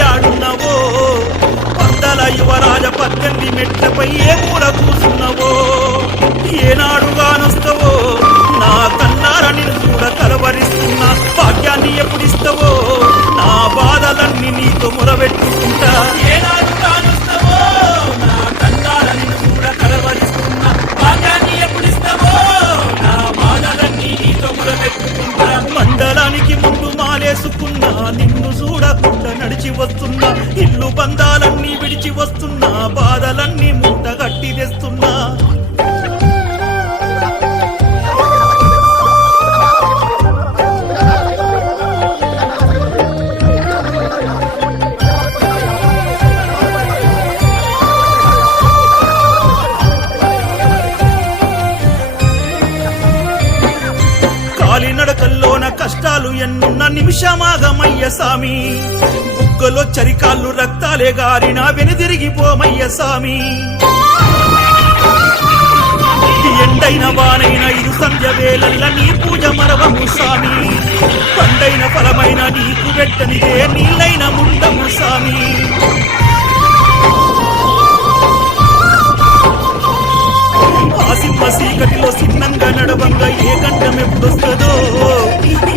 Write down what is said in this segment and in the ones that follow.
యాడున్నవో పందల యువరాజ 18 మెట్లపై ఏ మూల కూసున్నవో ఏనాడుగానొస్తవో నా కన్నార నిన్ను చూడ కలవరిస్తున్నా భాగ్యాన్ని ఎప్పుడిస్తవో నా బాధలన్నీ నీతో మొరబెట్టుకుంటా ఏనాడుగానొస్తవో నా కన్నార నిన్ను చూడ కలవరిస్తున్నా భాగ్యాన్ని ఎప్పుడిస్తవో నా బాధలన్నీ నీతో మొరబెట్టుకుంటా మండలానికి ముందు మాలేసుకున్నా నిన్ను చూడకుండా నడిచి వస్తున్నా ఇల్లు బంధాలన్నీ విడిచి వస్తున్నా బాధలన్నీ మూట గట్టి తెస్తున్నా కాలినడకల్లోన కష్టాలు ఎన్నున్న నిమిషమాగమయ్య సామి బుగ్గలో చరికాళ్ళు రక్తాలే గారిన వెనుదిరిగిపోమయ్య సామి ఎండైన వానైన ఇరు సంధ్య వేళల్ల నీ పూజ మరవము సామి పండైన ఫలమైన నీకు వెట్టనిదే నీళ్ళైన ముండము సామి ఆసింహ సీకటిలో సిన్నంగా నడవంగా ఏ గంటం ఎప్పుడొస్తుందో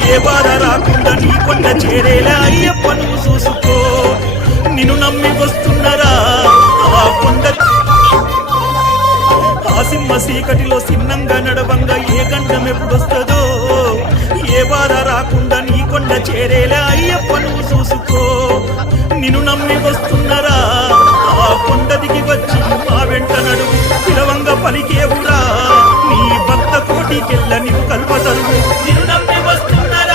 ఏ బాధ రాకుండా నీ కొండ చేరేలా అయ్యప్ప నువ్వు చూసుకో నిన్ను నమ్మి వస్తున్నారా ఆ కొండ ఆసింహ సీకటిలో సిన్నంగా నడవంగా ఏ గంటం ఎప్పుడొస్తుందో ఏ బాధ రాకుండా నీ కొండ చేరేలా అయ్యప్ప నువ్వు చూసుకో నిన్ను నమ్మి వస్తున్నారా ఆ కొండ దిగి వచ్చి మా వెంట నడువు పిలవంగా పలికేవురా నీ భక్త కోటికెళ్ళ నీవు కల్పతరువు నిన్ను నమ్మి వస్తున్నారా